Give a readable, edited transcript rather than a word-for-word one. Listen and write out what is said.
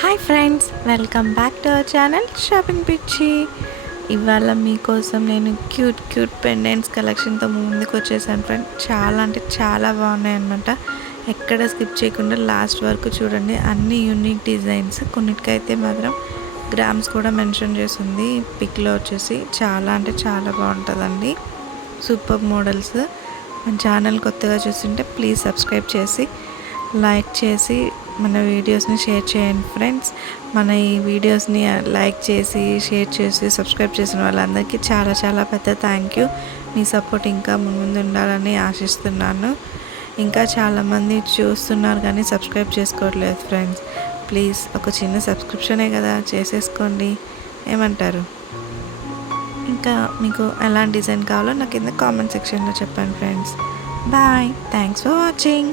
Hi friends, welcome back to our channel shopping పిచ్చి. ఇవాళ మీకోసం నేను క్యూట్ క్యూట్ పెండెంట్స్ కలెక్షన్తో ముందుకు వచ్చేసాను ఫ్రెండ్. చాలా అంటే చాలా బాగున్నాయి అనమాట. ఎక్కడ స్కిప్ చేయకుండా లాస్ట్ వరకు చూడండి. అన్ని యూనిక్ డిజైన్స్, కొన్నిటికైతే మాత్రం గ్రామ్స్ కూడా మెన్షన్ చేసింది పిక్లో వచ్చేసి. చాలా అంటే చాలా బాగుంటుందండి. Super models. మన ఛానల్ కొత్తగా చూస్తుంటే ప్లీజ్ సబ్స్క్రైబ్ చేసి లైక్ చేసి మన వీడియోస్ని షేర్ చేయండి ఫ్రెండ్స్. మన ఈ వీడియోస్ని లైక్ చేసి షేర్ చేసి సబ్స్క్రైబ్ చేసిన వాళ్ళందరికీ చాలా చాలా పెద్ద థ్యాంక్ యూ. మీ సపోర్ట్ ఇంకా ముందు ఉండాలని ఆశిస్తున్నాను. ఇంకా చాలామంది చూస్తున్నారు కానీ సబ్స్క్రైబ్ చేసుకోవట్లేదు ఫ్రెండ్స్. ప్లీజ్ ఒక చిన్న సబ్స్క్రిప్షనే కదా, చేసేసుకోండి. ఏమంటారు? ఇంకా మీకు ఎలాంటి డిజైన్ కావాలో నాకు కింద కామెంట్ సెక్షన్లో చెప్పండి friends. Bye, thanks for watching.